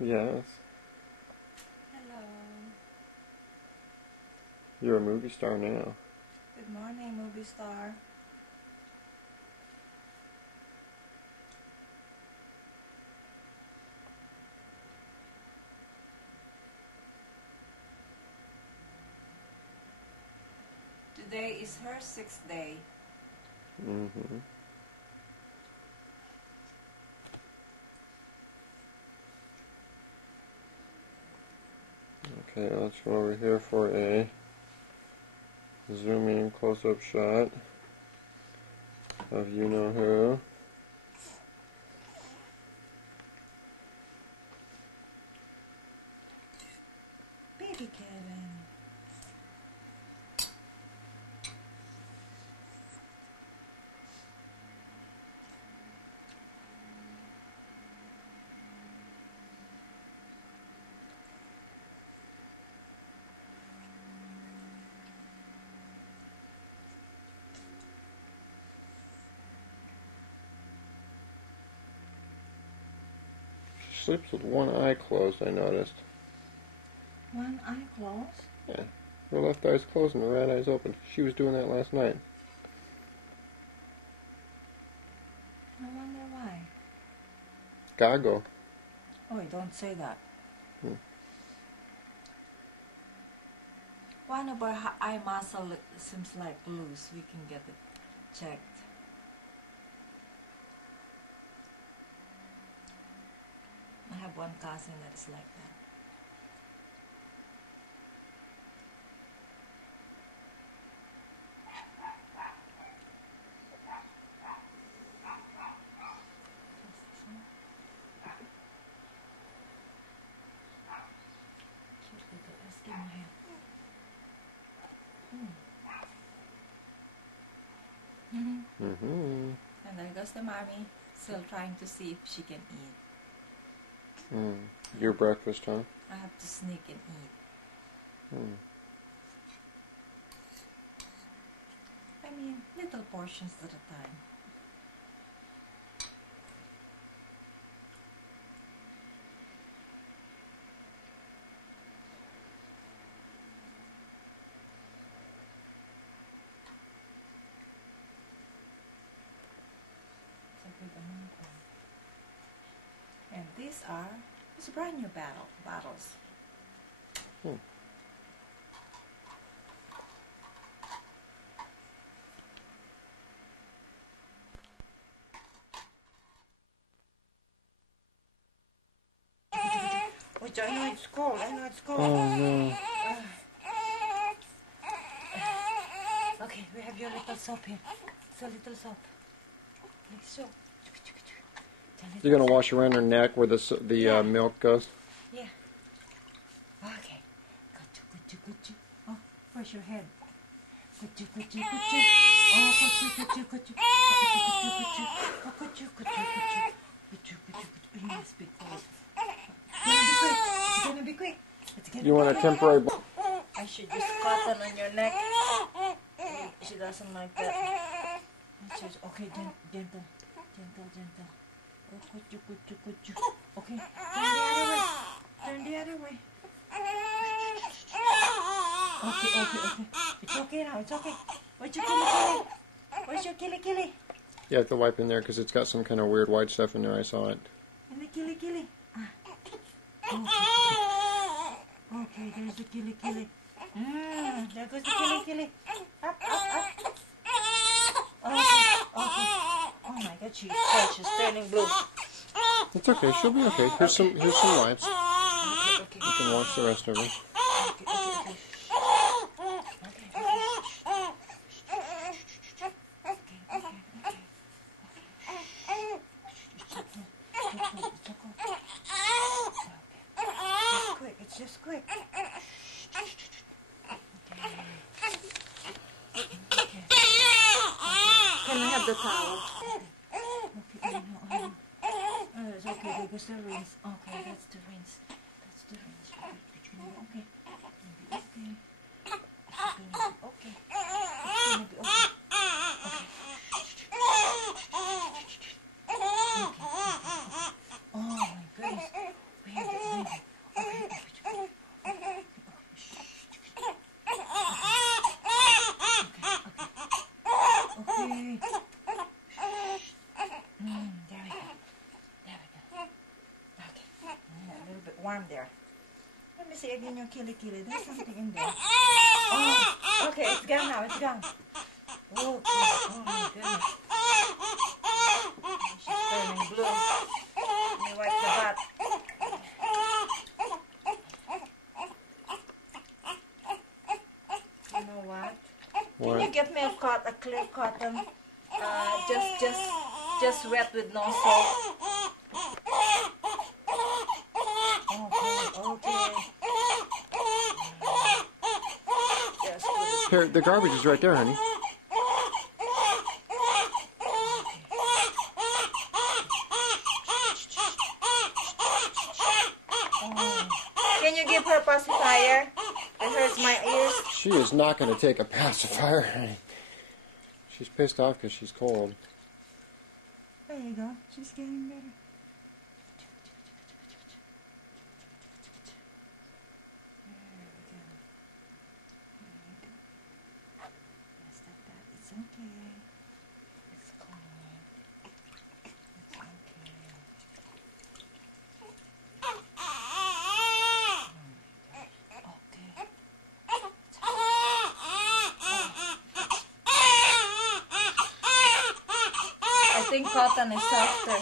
Yes. Hello. You're a movie star now. Good morning, movie star. Today is her 6th day. Mm-hmm. Okay, let's go over here for a zoom in close-up shot of you-know-who. Baby Kevin. She sleeps with one eye closed, I noticed. One eye closed? Yeah. Her left eye's closed and the right eye's open. She was doing that last night. I wonder why. Gago. Oh, don't say that. Hmm. One of her eye muscle seems like loose. We can get it checked. I have one cousin that is like that. Let's give my hand. Mm-hmm. And there goes the mommy, still trying to see if she can eat. Your breakfast, huh? I have to sneak and eat. I mean, little portions at a time. It's a big amount. And these are brand new bottles. Which I know it's cold. Oh no. Okay, we have your little soap here. It's a little soap. Like so. You're gonna wash around her neck where the milk goes? Yeah. Okay. Good. Oh, where's your head? Good. Oh, good. You must be cold. It's gonna be quick. You want a temporary... I should use cotton on your neck. She doesn't like that. Okay, gentle. Oh, good. Okay, turn the other way. Okay. It's okay now, it's okay. Where's your killy? You have to wipe in there because it's got some kind of weird white stuff in there. I saw it. And the killy. Okay, there's the killy. There goes the killy. Up. Okay. Oh my God, she's turning blue. It's okay. She'll be okay. Here's some wipes. Okay. You can wash the rest of her. Okay. It's just quick. Okay. Can I have the towel? Okay, no. Oh, it's okay, there goes the rinse. Okay, that's the rinse. Okay. Okay. It's gonna be okay. Okay. Oh my goodness. We have arm there. Let me see again your kili. There's something in there. Oh, okay, it's gone now. It's gone. Okay. Oh my goodness. She's turning blue. Let me wipe the butt. You know what? Can you get me a clear cotton? Just wet with no salt. Okay. Just put it. Here, the garbage is right there, honey. Can you give her a pacifier? It hurts my ears. She is not going to take a pacifier, honey. She's pissed off because she's cold. There you go. She's getting better. It's okay. It's calm. It's okay. I think cotton is softer.